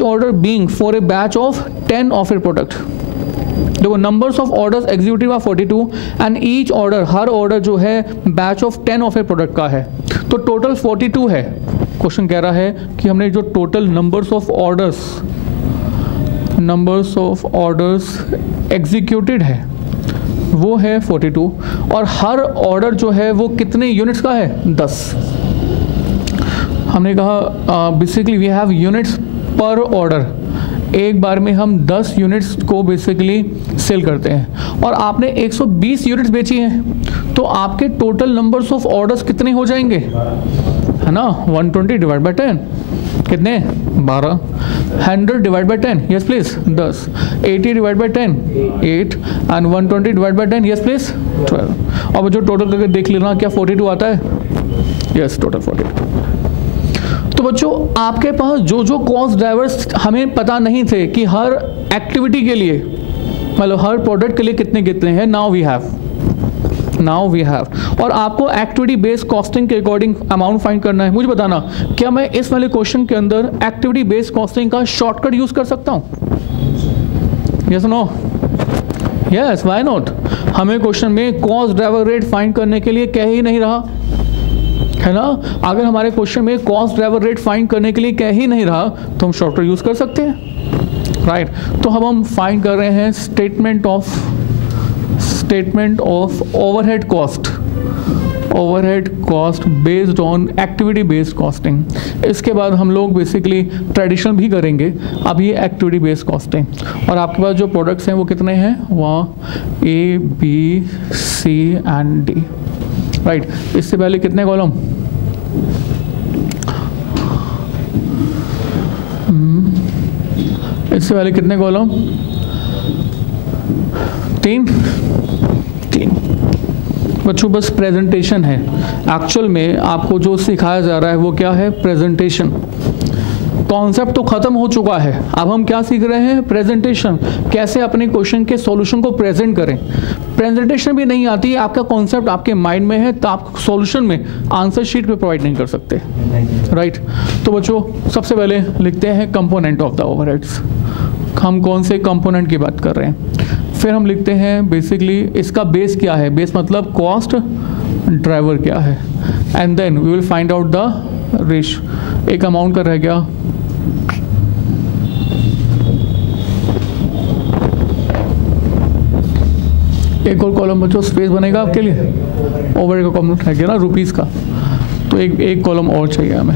order being for a batch of 10 of a product. देखो numbers of orders executive 42 and each order, हर ऑर्डर जो है batch of 10 of a product का है, तो टोटल 42 है। क्वेश्चन कह रहा है कि हमने जो total numbers of orders executed है वो है 42 और हर ऑर्डर जो है वो कितने यूनिट्स का है, 10। हमने कहा बेसिकली वी हैव यूनिट्स पर ऑर्डर, एक बार में हम 10 यूनिट्स को बेसिकली सेल करते हैं और आपने 120 यूनिट्स बेची हैं तो आपके टोटल नंबर्स ऑफ ऑर्डर्स कितने हो जाएंगे, है ना, 120 डिवाइड बाई 10 कितने, 12, 100 divide by 10, yes please 10, 80 divide by 10, 8 and 120 divide by 10, yes please 12। अब जो टोटल करके देख लेना क्या 42 आता है, यस टोटल 42। तो बच्चों आपके पास जो जो कॉस्ट ड्राइवर्स हमें पता नहीं थे कि हर एक्टिविटी के लिए, मतलब हर प्रोडक्ट के लिए कितने कितने हैं, नाउ वी हैव, और आपको एक्टिविटी बेस्ड कॉस्टिंग के अकॉर्डिंग अमाउंट फाइंड करना है। मुझे बताना, क्या मैं इस वाले क्वेश्चन के अंदर एक्टिविटी बेस्ड कॉस्टिंग का शॉर्टकट यूज कर सकता हूं? Yes no? Yes, why not? हमें क्वेश्चन में कॉस्ट ड्राइवर रेट फाइंड करने के लिए कह ही नहीं रहा है ना। अगर हमारे क्वेश्चन में कॉस्ट ड्राइवर रेट फाइंड करने के लिए कह ही नहीं रहा तो हम शॉर्टकट यूज कर सकते हैं, राइट। तो अब हम फाइंड कर रहे हैं statement of overhead cost based on activity based costing. इसके बाद हम लोग बेसिकली ट्रेडिशनल भी करेंगे, अब ये एक्टिविटी बेस्ड कॉस्टिंग। और आपके पास जो प्रोडक्ट्स हैं वो कितने हैं, वहाँ A, B, C and D, right. इससे पहले कितने कॉलम, इससे पहले कितने कॉलम, तीन। बच्चों बस प्रेजेंटेशन है, एक्चुअल में आपको जो सिखाया जा रहा है वो क्या है, प्रेजेंटेशन। कॉन्सेप्ट तो खत्म हो चुका है, अब हम क्या सीख रहे हैं, प्रेजेंटेशन, कैसे अपने क्वेश्चन के सॉल्यूशन को प्रेजेंट करें। प्रेजेंटेशन भी नहीं आती है, आपका कॉन्सेप्ट आपके माइंड में है, तो आप सॉल्यूशन में आंसर शीट पे प्रोवाइड नहीं कर सकते, राइट। तो बच्चों सबसे पहले लिखते हैं कंपोनेंट ऑफ द ओवरहेड्स। हम कौन से कंपोनेंट की बात कर रहे हैं, फिर हम लिखते हैं बेसिकली इसका बेस क्या है, बेस मतलब कॉस्ट ड्राइवर क्या है, and then we will find out the ratio. एक अमाउंट का रह गया, एक और कॉलम बच्चों स्पेस बनेगा आपके लिए, ओवर का कॉलम रह गया ना रुपीस का, तो एक कॉलम और चाहिए हमें।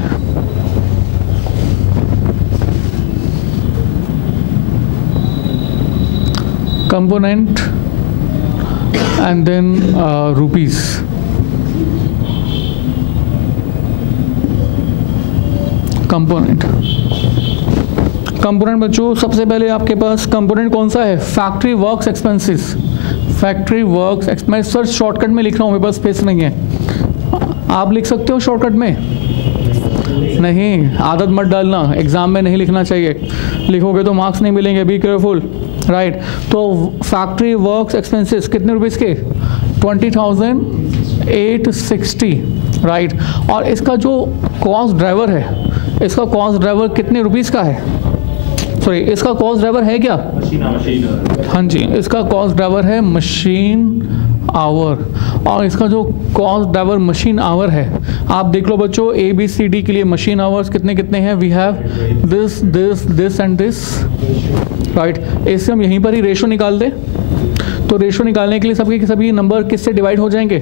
Component and then rupees. Component बच्चों सबसे पहले आपके पास कंपोनेंट कौन सा है, factory works expenses. Factory works expense, sir shortcut में लिख रहा हूँ, मेरे पास स्पेस नहीं है। आप लिख सकते हो शॉर्टकट में? नहीं, आदत मत डालना, एग्जाम में नहीं लिखना चाहिए, लिखोगे तो मार्क्स नहीं मिलेंगे, बी केयरफुल, राइट। तो फैक्ट्री वर्क्स एक्सपेंसेस कितने रुपीस के, 20,860, राइट। और इसका जो कॉस्ट ड्राइवर है, इसका कॉस्ट ड्राइवर कितने रुपीस का है, सॉरी इसका कॉस्ट ड्राइवर है क्या, हाँ जी, इसका कॉस्ट ड्राइवर है मशीन आवर। और इसका जो कॉस्ट ड्राइवर मशीन आवर है, आप देख लो बच्चों ABCD के लिए मशीन आवर्स कितने कितने हैं, we have this this this and this, right. इससे हम यहीं पर ही रेशो निकाल दें, तो रेशो निकालने के लिए सबके सभी नंबर किससे डिवाइड हो जाएंगे,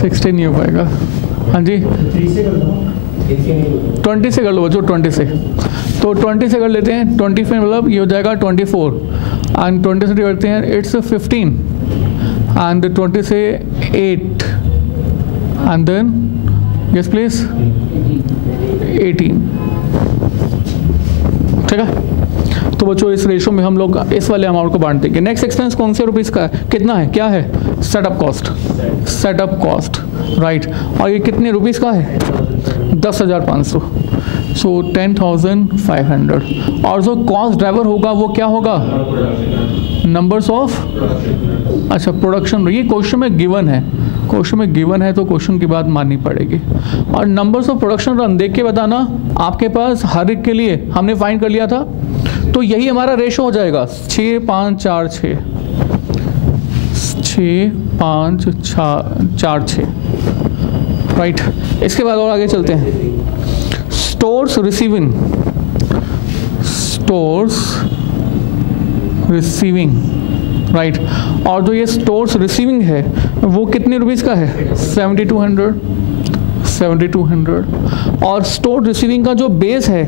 16 नहीं हो पाएगा, हाँ जी 20 से कर लो बच्चों, 20 से, तो 20 से कर लेते हैं, 20 में मतलब ये हो जाएगा 24, एंड 20 से डिवाइड करते हैं, इट्स 15, एंड 20 से 8, एंड देन यस प्लीज 18, ठीक है। तो बच्चों इस रेशो में हम लोग इस वाले अमाउंट को बांट देंगे। नेक्स्ट एक्सपेंस कौन से रुपीस का है, कितना है, क्या है, सेटअप कॉस्ट, राइट। और ये कितने रुपीस का है, 10,500, सो 10,500। और जो कॉस्ट ड्राइवर होगा वो क्या होगा, नंबर्स ऑफ, अच्छा प्रोडक्शन, ये क्वेश्चन में गिवन है, तो क्वेश्चन की बात माननी पड़ेगी। और नंबर्स ऑफ प्रोडक्शन रन देख के बताना, आपके पास हर एक के लिए हमने फाइंड कर लिया था, तो यही हमारा रेशो हो जाएगा 6, 5, 4, 6, 6, 5, 4, 6, राइट। इसके बाद और आगे चलते हैं, स्टोर्स रिसीविंग, राइट। और जो ये स्टोर्स रिसीविंग है वो कितने रुपीस का है, 7,200। और स्टोर रिसीविंग का जो बेस है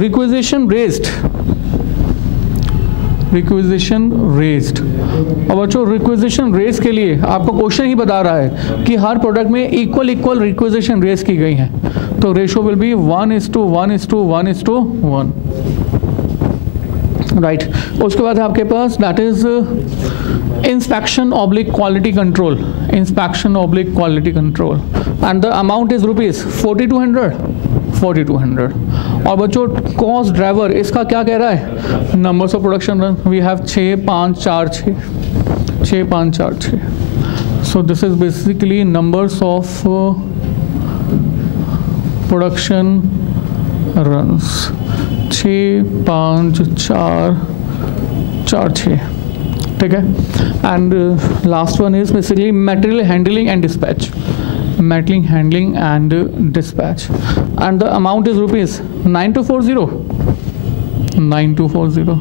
रिक्विजिशन रेज्ड। और बच्चों रिक्विजिशन रेज के लिए आपको क्वेश्चन ही बता रहा है कि हर प्रोडक्ट में इक्वल रिक्विजिशन रेज की गई है, तो रेशो विल बी 1:1:1:1, राइट। उसके बाद है आपके पास that is inspection oblique quality control, inspection oblique quality control, and the amount is rupees 4200। और बच्चों कॉस्ट ड्राइवर इसका क्या कह रहा है, numbers of production run we have 6 5 4 6, 6 5 4 6। So this is basically numbers of production runs, 6 5 4 4 6, ठीक है। And last one is basically material handling and dispatch, material handling and dispatch, and the amount is rupees 9240, 9240।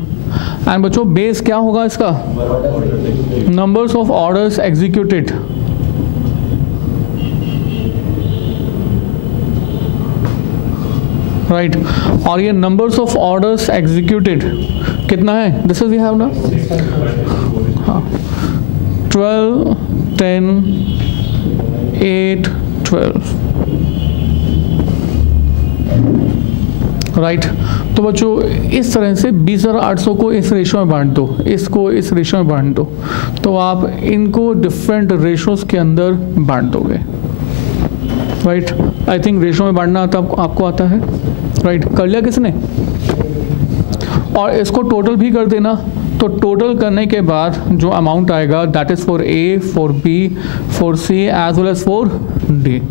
And बच्चों base क्या होगा इसका, numbers of orders executed, right. और ये numbers of orders executed कितना है, दिस इज वी हैव ना 12 10 8 12, right. तो बच्चों इस तरह से 20,800 को इस रेशो में बांट दो, इसको इस रेशो में बांट दो, तो आप इनको डिफरेंट रेशोज के अंदर बांट दोगे, राइट। आई थिंक रेशो में बांटना आता आपको आता है, राइट। कर लिया किसने, और इसको टोटल भी कर देना। तो टोटल करने के बाद जो अमाउंट आएगा that is for A, for B, for C as well as for D,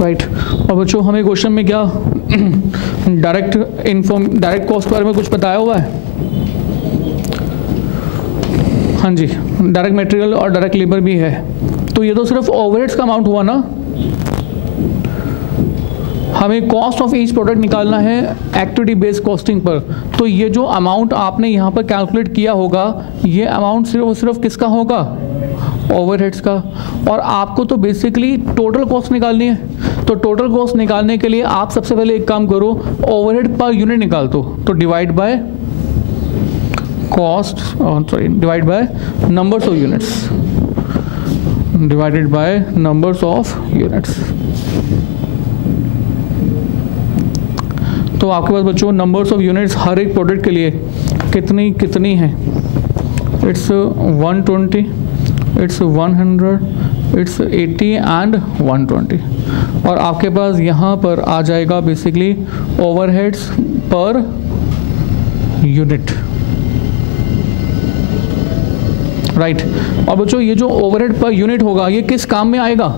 right. और बच्चों हमें क्वेश्चन में क्या डायरेक्ट कॉस्ट के बारे में कुछ बताया हुआ है, हाँ जी, डायरेक्ट मटेरियल और डायरेक्ट लेबर भी है। तो ये तो सिर्फ ओवरहेड्स का अमाउंट हुआ ना, हमें कॉस्ट ऑफ ईच प्रोडक्ट निकालना है एक्टिविटी बेस्ड कॉस्टिंग पर। तो ये जो अमाउंट आपने यहाँ पर कैलकुलेट किया होगा, ये अमाउंट सिर्फ किसका होगा, ओवरहेड्स का। और आपको तो बेसिकली टोटल कॉस्ट निकालनी है। तो टोटल कॉस्ट निकालने के लिए आप सबसे पहले एक काम करो, ओवरहेड पर यूनिट निकाल दो। तो divide by cost, divide by numbers of units, divided by numbers of units. तो आपके पास बच्चों नंबर्स ऑफ यूनिट्स हर एक प्रोडक्ट के लिए कितनी हैं, इट्स 120, इट्स 100, इट्स 80 एंड 120। और आपके पास यहाँ पर आ जाएगा basically overheads per unit, right. और बच्चों ये जो ओवरहेड पर यूनिट होगा ये किस काम में आएगा,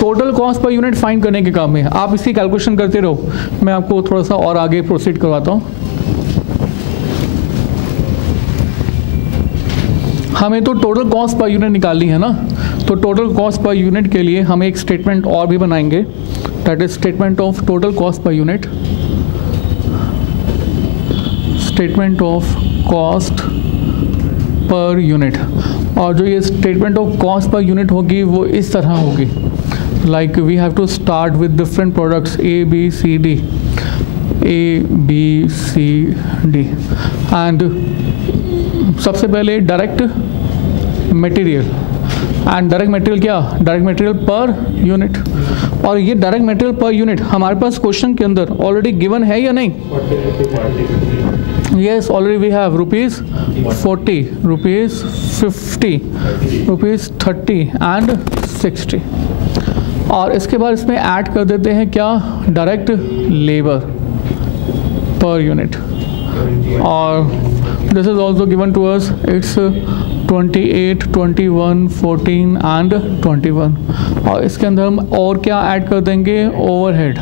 total cost per unit find करने के काम में। आप इसकी कैलकुलेशन करते रहो, मैं आपको थोड़ा सा और आगे प्रोसीड करवाता हूँ। हमें तो टोटल कॉस्ट पर यूनिट निकालनी है ना, तो टोटल कॉस्ट पर यूनिट के लिए हम एक स्टेटमेंट और भी बनाएंगे, that is statement of total cost per unit, statement of cost per unit. और जो ये statement of cost per unit होगी वो इस तरह होगी, like we have to start with different products A B C D, A B C D, and सबसे पहले direct material, and direct material क्या, डायरेक्ट मटेरियल पर यूनिट। और ये डायरेक्ट मटेरियल पर यूनिट हमारे पास क्वेश्चन के अंदर already given है या नहीं, yes already we have rupees 40, rupees 50, rupees 30 and 60। और इसके बाद इसमें ऐड कर देते हैं क्या, डायरेक्ट लेबर पर यूनिट। और this is also given to us, it's 28, 21, 14 and 21। और इसके अंदर हम और क्या ऐड कर देंगे, ओवरहेड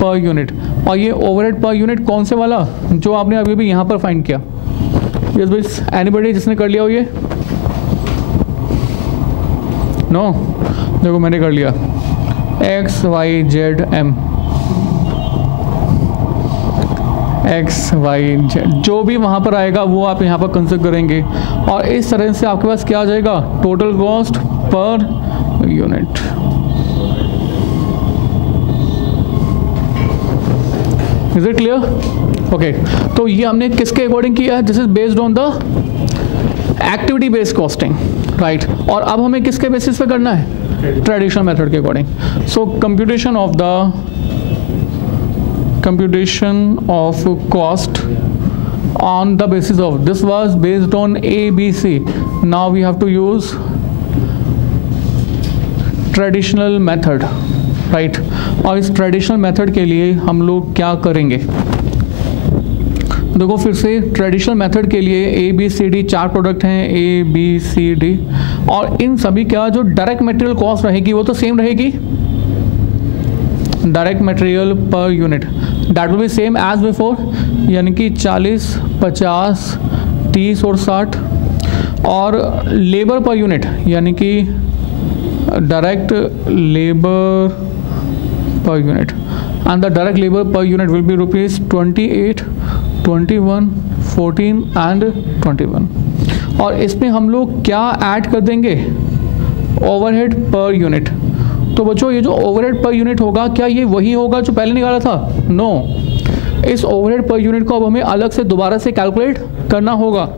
पर यूनिट। और ये ओवरहेड पर यूनिट कौन से वाला, जो आपने अभी भी यहाँ पर फाइंड किया, यस बस एनीबॉडी जिसने कर लिया हो ये, नो देखो मैंने कर लिया, X Y Z M, X Y Z जो भी वहाँ पर आएगा वो आप यहाँ पर कंसिडर करेंगे। और इस तरह से आपके पास क्या आ जाएगा, total cost per unit. Is it clear, okay. तो ये हमने किसके अकॉर्डिंग किया है, this is based on the activity based costing, right. और अब हमें किसके बेसिस पे करना है, ट्रेडिशनल मेथड के according. So computation of the computation of cost on the basis of, this was based on A, B, C. Now we have to use traditional method, right. और इस ट्रेडिशनल मेथड के लिए हम लोग क्या करेंगे, देखो फिर से ट्रेडिशनल मेथड के लिए A B C D 4 product हैं, ए बी सी डी, और इन सभी का जो डायरेक्ट मटेरियल कॉस्ट रहेगी वो तो सेम रहेगी, direct material per unit that will be same as before, यानी कि 40, 50, 30 और 60, और लेबर पर यूनिट यानी कि direct labour per unit, and the direct labour per unit will be rupees 28, 21, 14 and 21। और इसमें हम लोग क्या ऐड कर देंगे, ओवरहेड पर यूनिट। तो बच्चों ये जो ओवरहेड पर यूनिट होगा, क्या ये वही होगा जो पहले निकाला था? नो, इस ओवरहेड पर यूनिट को अब हमें अलग से दोबारा से कैलकुलेट करना होगा,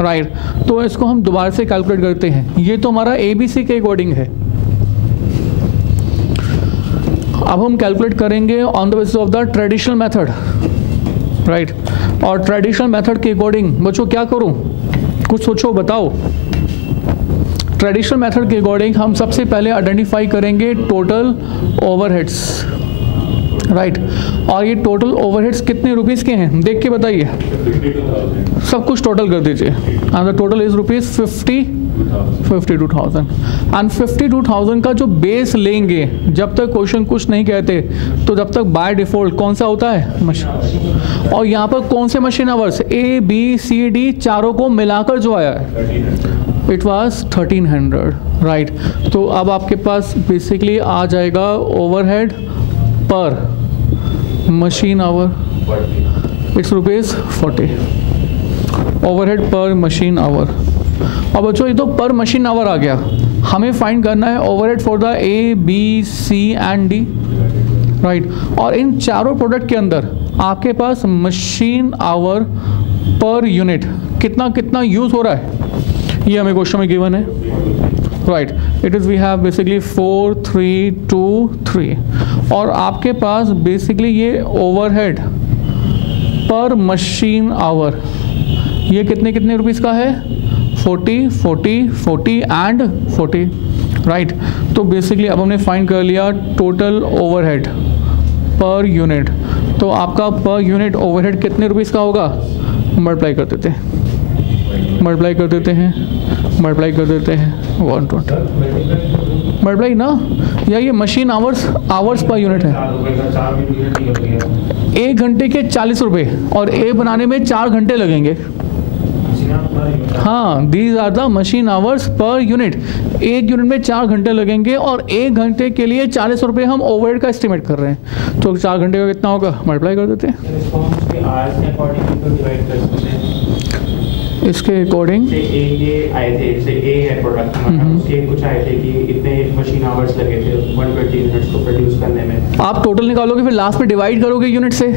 राइट। तो इसको हम दोबारा से कैलकुलेट करते हैं। ये तो हमारा ABC के अकॉर्डिंग है। अब हम कैलकुलेट करेंगे on the basis of the traditional method, right. और ट्रेडिशनल मेथड के अकॉर्डिंग बच्चों क्या करूं, कुछ सोचो, बताओ। ट्रेडिशनल मेथड के अकॉर्डिंग हम सबसे पहले आइडेंटिफाई करेंगे टोटल ओवरहेड्स, राइट। और ये टोटल ओवरहेड्स कितने रुपीज़ के हैं देख के बताइए, सब कुछ टोटल कर दीजिए। And the total is rupees 52,000। And 52,000 का जो बेस लेंगे, जब तक क्वेश्चन कुछ नहीं कहते, तो जब तक बाय डिफ़ॉल्ट कौन सा होता है, मशीन। और यहाँ पर कौन से machine hours, A, B, C, D चारों को मिलाकर जो आया है, इट वाज 1300, राइट। तो अब आपके पास बेसिकली आ जाएगा overhead per machine our, it's rupees 40, overhead per machine our. और बच्चों ये तो पर मशीन आवर आ गया, हमें फाइंड करना है overhead for the A, B, C and D, right. और इन चारों प्रोडक्ट के अंदर आपके पास मशीन आवर पर यूनिट कितना कितना यूज़ हो रहा है, ये हमें क्वेश्चन में गिवन है, right. It is we have basically 4, 3, 2, 3। और आपके पास बेसिकली ये ओवरहेड पर मशीन आवर ये कितने कितने रुपीज़ का है, 40, 40, 40 एंड 40, राइट। तो बेसिकली अब हमने फाइंड कर लिया टोटल ओवरहेड पर यूनिट। तो आपका पर यूनिट ओवरहेड कितने रुपीज़ का होगा, मल्टीप्लाई कर देते हैं, मल्टीप्लाई कर देते हैं, मल्टीप्लाई कर देते हैं 120, मल्टीप्लाई ना, या ये मशीन आवर्स पर यूनिट है। 1 घंटे के 40 रुपये, और A बनाने में 4 घंटे लगेंगे। हाँ, these are the machine hours per unit. 1 unit में 4 घंटे लगेंगे, और 1 घंटे के लिए 40 रुपये हम ओवरहेड का एस्टिमेट कर रहे हैं। तो 4 घंटे का कितना होगा, मल्टीप्लाई कर देते हैं। इसके अकॉर्डिंग आए थे, जैसे ए है प्रोडक्ट हमारा, उसके कुछ आए थे कि इतने मशीन आवर्स लगे थे 120 यूनिट्स को प्रोड्यूस करने में। आप टोटल निकालोगे, फिर लास्ट में डिवाइड करोगे यूनिट से,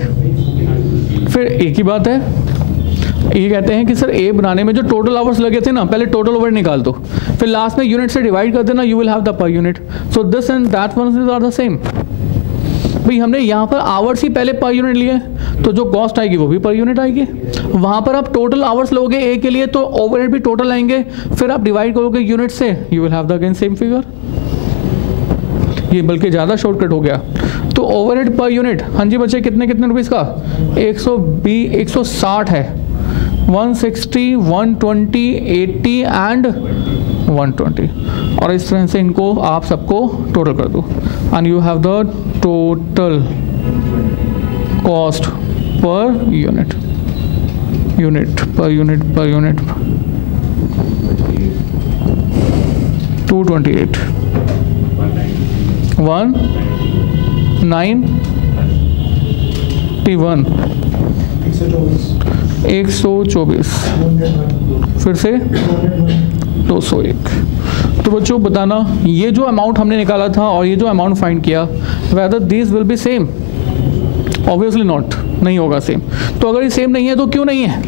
फिर एक ही बात है। ये कहते हैं कि सर ए बनाने में जो टोटल आवर्स लगे थे ना, पहले टोटल ओवर निकाल दो, फिर लास्ट में यूनिट से डिवाइड कर देना, you will have the per unit. So this and that one are the same. भाई हमने यहाँ पर आवर्स ही पहले पर यूनिट लिए, तो जो कॉस्ट आएगी वो भी पर यूनिट आएगी। वहाँ पर आप टोटल आवर्स लोगे ए के लिए, तो ओवरहेड भी टोटल आएंगे, फिर आप डिवाइड करोगे यूनिट से, you will have the again same figure. ये बल्कि ज़्यादा शॉर्टकट हो गया। तो ओवरहेड पर यूनिट, हाँ जी बच्चे, कितने कितने रुपीज़ का, 160 है, 160, 120, 80 एंड 120। और इस तरह से इनको आप सबको टोटल कर दो, and you have the total cost per unit, per unit 228, 191, 124, फिर से 201। तो बच्चों बताना, ये जो अमाउंट हमने निकाला था और ये जो अमाउंट फाइंड किया, whether these will be same, obviously not, नहीं होगा सेम। तो अगर ये सेम नहीं है तो क्यों नहीं है,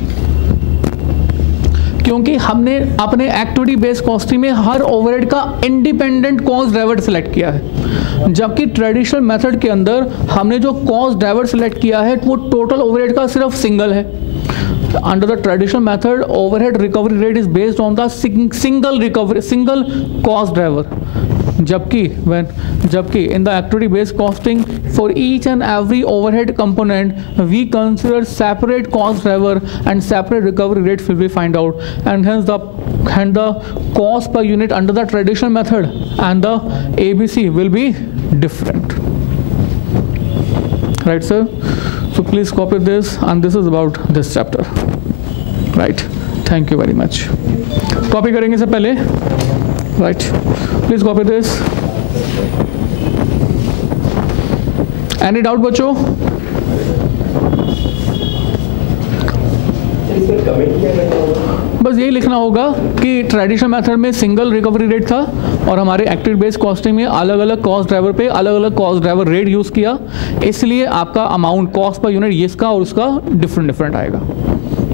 क्योंकि हमने अपने एक्टिविटी बेस्ड कॉस्टिंग में हर ओवरहेड का इंडिपेंडेंट कॉस्ट ड्राइवर सेलेक्ट किया है, जबकि ट्रेडिशनल मेथड के अंदर हमने जो कॉस्ट ड्राइवर सेलेक्ट किया है वो टोटल ओवरहेड का सिर्फ सिंगल है। Under the traditional method, overhead recovery rate is based on the single cost driver. जबकि in the activity based costing, for each and every overhead component we consider separate cost driver and separate recovery rates will be find out, and hence the cost per unit under the traditional method and the ABC will be different. Right, sir? So please copy this, and this is about this chapter. Right? Thank you very much. Copy करेंगे से पहले, right? Please copy this. Any doubt बच्चों? बस यही लिखना होगा कि traditional method में सिंगल रिकवरी रेट था और हमारे एक्टिविटी बेस्ड कॉस्टिंग में अलग अलग कॉस्ट ड्राइवर पे अलग अलग कॉस्ट ड्राइवर रेट यूज़ किया, इसलिए आपका अमाउंट कॉस्ट पर यूनिट इसका और उसका डिफरेंट आएगा।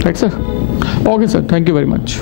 Right sir? Okay sir, thank you very much.